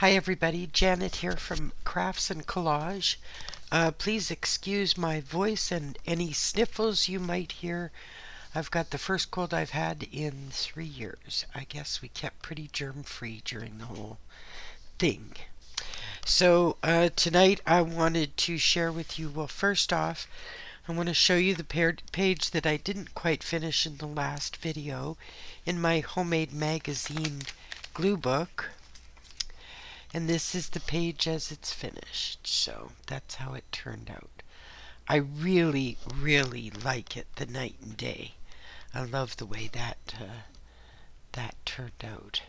Hi everybody, Janet here from Crafts and Collage. Please excuse my voice and any sniffles you might hear. I've got the first cold I've had in 3 years. I guess we kept pretty germ-free during the whole thing. So tonight I wanted to share with you, well, first off, I want to show you the page that I didn't quite finish in the last video in my homemade magazine Gluebook. And this is the page as it's finished. So that's how it turned out. I really, really like it, the night and day. I love the way that turned out.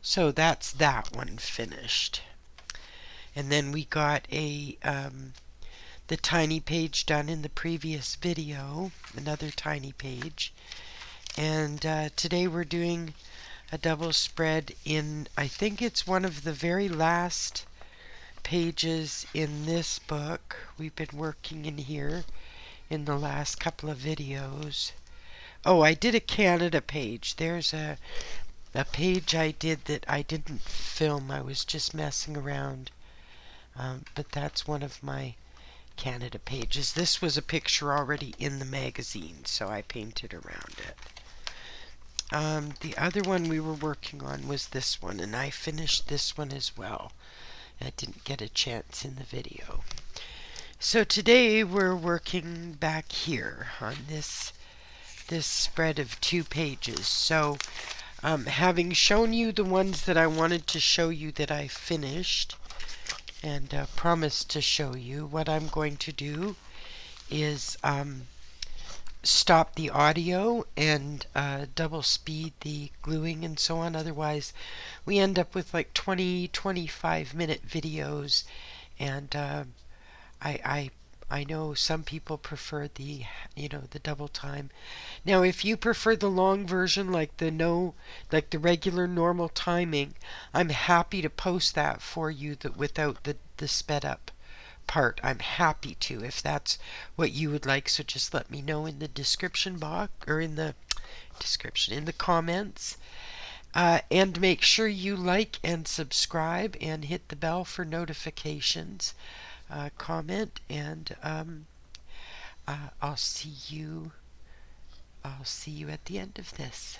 So that's that one finished. And then we got the tiny page done in the previous video, another tiny page. And today we're doing a double spread in, I think it's one of the very last pages in this book. We've been working in here in the last couple of videos. Oh, I did a Canada page. There's a page I did that I didn't film. I was just messing around. But that's one of my Canada pages. This was a picture already in the magazine, so I painted around it. The other one we were working on was this one, and I finished this one as well. I didn't get a chance in the video. So today we're working back here on this spread of 2 pages. So having shown you the ones that I wanted to show you that I finished and promised to show you, what I'm going to do is stop the audio and double speed the gluing and so on. Otherwise we end up with like 20-25 minute videos, and I know some people prefer the double time. Now if you prefer the long version, like the regular normal timing, I'm happy to post that for you, that without the sped up part. I'm happy to, if that's what you would like. So just let me know in the description box, or in the comments. And make sure you like and subscribe and hit the bell for notifications. Comment, and I'll see you at the end of this.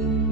you.